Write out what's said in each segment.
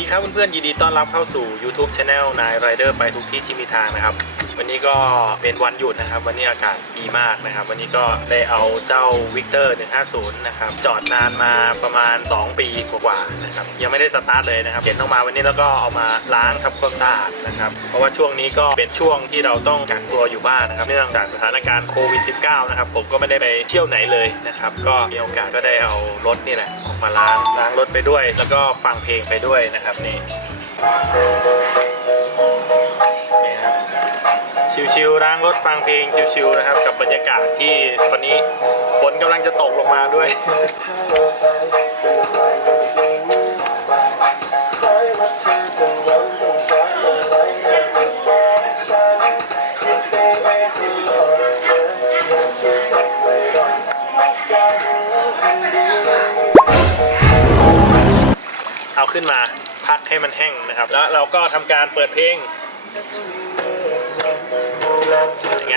ีครับเพื่อนๆยินดีต้อนรับเข้าสู่ YouTube Channel นายไรเดอร์ไปทุกที่ที่มีทางนะครับ วันนี้ก็เป็นวันหยุดนะครับ วันนี้อากาศดีมากนะครับ วันนี้ก็ได้เอาเจ้าวิกเตอร์150 นะครับ จอดนานมาประมาณ 2 ปีกว่าๆนะครับ ยังไม่ได้สตาร์ทเลยนะครับเห็นออกมาวันนี้แล้วก็เอามาล้างทำความสะอาดนะครับ เพราะว่าช่วงนี้ก็เป็นช่วงที่เราต้องกักตัวอยู่บ้านนะครับ เนื่องจากสถานการณ์โควิด -19 นะครับ ผมก็ไม่ได้ไปเที่ยวไหนเลยนะครับ ก็มีโอกาสก็ได้เอารถนี่แหละออกมาล้างล้างรถไปด้วย แล้วก็ฟังเพลงไปด้วยนะครับนี่นี่ครับชิวๆล้างรถฟังเพลงชิวๆนะครับ กับบรรยากาศที่วันนี้ฝนกำลังจะตกลงมาด้วยเอาขึ้นมา พักให้มันแห้งนะครับ แล้วเราก็ทำการเปิดเพลงยังไง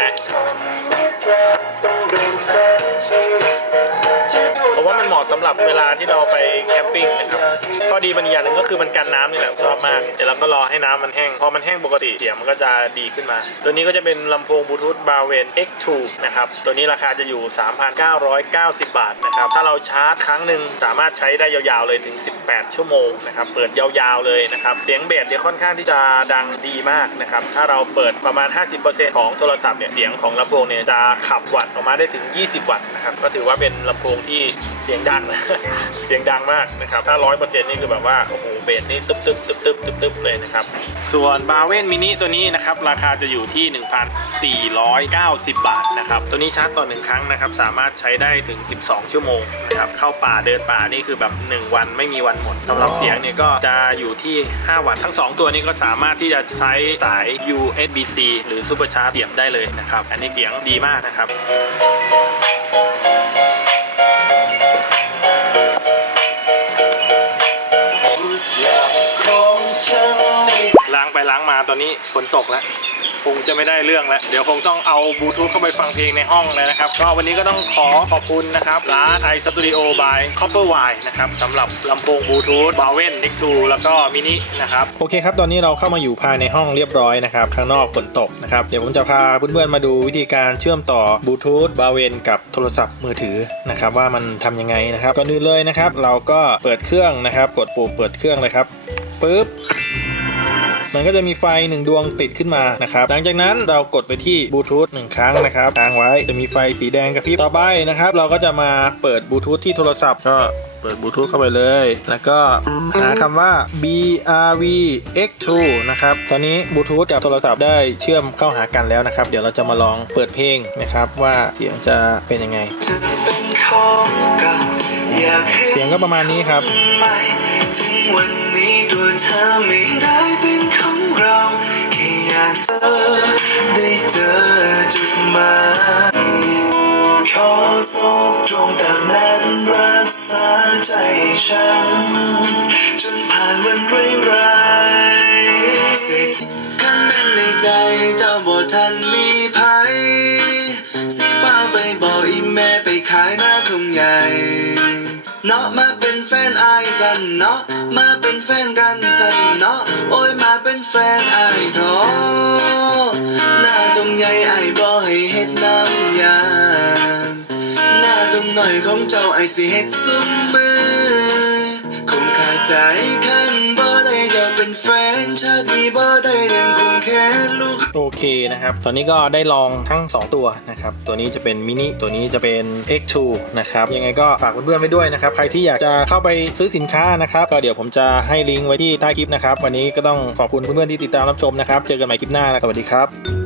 าหมาะสำหรับเวลาที่เราไปแคมปิ้งนะครับข้อดีมันอย่างหนึ่งก็คือมันกันน้ำนี่แหละชอบมากเดี๋ยวเราก็รอให้น้ำมันแห้งพอมันแห้งปกติเสียงมันก็จะดีขึ้นมา ตัวนี้ก็จะเป็นลำโพงบลูทูธบาเวน X2 นะครับตัวนี้ราคาจะอยู่ 3,990 บาทนะครับถ้าเราชาร์จครั้งหนึ่งสามารถใช้ได้ยาวๆเลยถึง 18 ชั่วโมงนะครับเปิดยาวๆเลยนะครับเสียงเบสเนี่ยค่อนข้างที่จะดังดีมากนะครับถ้าเราเปิดประมาณ 50%ของโทรศัพท์เนี่ยเสียงของลำโพงเนี่ยจะขับวัตต์ออกมาได้ถึง 20 วัตต์นะครับก็ถือว่าเป็นลำโพงที่เสียงดังเสียงดังมากนะครับ ถ้า100%นี่คือแบบว่า โอ้โห เบสนี่ตึ๊บตึ๊บตึ๊บตึ๊บตึ๊บตึ๊บเลยนะครับ ส่วนบาเว่นมินิตัวนี้นะครับ ราคาจะอยู่ที่ 1,490 บาทนะครับ ตัวนี้ชาร์จต่อ 1 ครั้งนะครับ สามารถใช้ได้ถึง 12 ชั่วโมงนะครับ เข้าป่าเดินป่านี่คือแบบ 1 วันไม่มีวันหมดสำหรับเสียงเนี่ยก็จะอยู่ที่ 5 วัตต์ทั้ง 2 ตัวนี้ก็สามารถที่จะใช้สาย USB-C หรือ Super Charge เสียบได้เลยนะครับ อันนี้เสียงดีมากนะครับ ล้างไปล้างมาตอนนี้ฝนตกแล้วคงจะไม่ได้เรื่องแล้ว เดี๋ยวคงต้องเอาบลูทูธเข้าไปฟังเพลงในห้องเลยนะครับ ก็วันนี้ก็ต้องขอขอบคุณนะครับ ร้าน i Studio by Copper Y นะครับสำหรับลำโพงบลูทูธ b a w e n X2 แล้วก็มินินะครับ โอเคครับ ตอนนี้เราเข้ามาอยู่ภายในห้องเรียบร้อยนะครับ ข้างนอกฝนตกนะครับ เดี๋ยวผมจะพาเพื่อนๆมาดูวิธีการเชื่อมต่อบลูทูธ b a w e n กับโทรศัพท์มือถือนะครับว่ามันทำยังไงนะครับก่อนอื่นเลยนะครับ เราก็เปิดเครื่องนะครับ กดปุ่มเปิดเครื่องเลยครับปึ๊บ มันก็จะมีไฟหนึ่งดวงติดขึ้นมานะครับหลังจากนั้นเรากดไปที่บลูทูธหนึ่งครั้งนะครับค้างไว้จะมีไฟสีแดงกระพริบต่อไปนะครับ เราก็จะมาเปิดบลูทูธที่โทรศัพท์ก็เปิดบลูทูธเข้าไปเลย แล้วก็หาคำว่า BRV X2 นะครับ ตอนนี้บลูทูธกับโทรศัพท์ได้เชื่อมเข้าหากันแล้วนะครับ เดี๋ยวเราจะมาลองเปิดเพลงนะครับว่าเสียงจะเป็นยังไงจะเป็นของเก่าอยากให้เสียงก็ประมาณนี้ครับ เธอได้เจอจุดหมายขอสบตรงแต่นั้นรักษาใจฉัน จนผ่านวันร้ายเสียที่ข้างในในใจเจ้าบ่ทันมีภัยสีฟ้าไปบอกอีแม่ไปขายหน้าทุ่งใหญ่เนาะมา สันเนาะมาเป็นแฟนกันสันเนาะโอ้ยมาเป็นแฟนอายทอหน้าจงใหญ่ไอ้บ่ให้เฮ็ดน้ำยาหน้าจงหน่อยของเจ้าไอ้สิเฮ็ดซุมมือคงขาดใจคันบ่ได้อยากเป็นแฟนชาตินี้บ่ได้ โอเคนะครับ ตอนนี้ก็ได้ลองทั้ง 2 ตัวนะครับ ตัวนี้จะเป็นมินิ ตัวนี้จะเป็น X2 นะครับ ยังไงก็ฝากเพื่อนๆไว้ด้วยนะครับ ใครที่อยากจะเข้าไปซื้อสินค้านะครับ ก็เดี๋ยวผมจะให้ลิงก์ไว้ที่ใต้คลิปนะครับ วันนี้ก็ต้องขอบคุณเพื่อนๆที่ติดตามรับชมนะครับ เจอกันใหม่คลิปหน้านะสวัสดีครับ